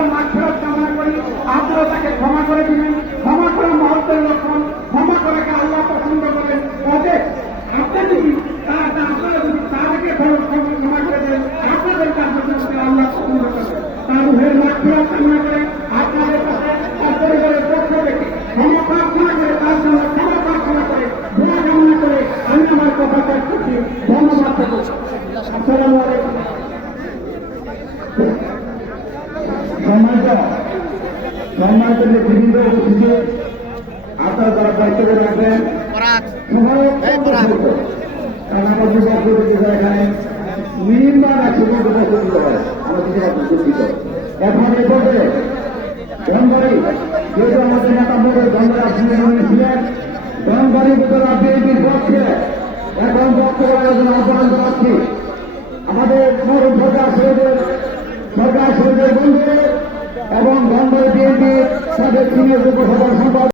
আল্লাহর মাগফিরাত কামনা করি। আপনারা তাকে ক্ষমা করে দিবেন। ক্ষমা করা মহত্বের লক্ষণ। ক্ষমা করাকে আল্লাহ পছন্দ করেন। অতএব আপনি যদি আপনারা যদি তাদেরকে ক্ষমা করে দেন, আপনাদের কার্যক্রমকে আল্লাহ পছন্দ করেন। তার রুহের মাগফিরাত কামনা করেন। আপনাদের কাছে তার পরিবারের পক্ষ থেকে ক্ষমা প্রার্থনা করে, তার জন্য ক্ষমা প্রার্থনা করে, দোয়া কামনা করে আমি আমার কথা ত্যাগ করছি। ধন্যবাদ দেব। আসসালামু আলাইকুম। সম্মানিত নেতৃবৃন্দ উপস্থিতি, আপনারা যারা দায়িত্ব করে রাখবেন এখানে মিনিমাম 100 দিতে হয়। আমাদের দুঃখিত এখন এ পর্যায়ে ধনবাড়ি, যেহেতু আমাদের নেতা মোড়ে ধনবাড়ি আপনি ছিলেন, ধনবাড়ির উপজেলা বিএনপির পক্ষে এখন বক্তব্য আলোচনা আহ্বান জানাচ্ছি আমাদের মরুম সরকার শহীদের বন্ধু এবং ধনবাড়ি বিএনপির সাবেক সিনিয়র যুব সভার সম্পাদক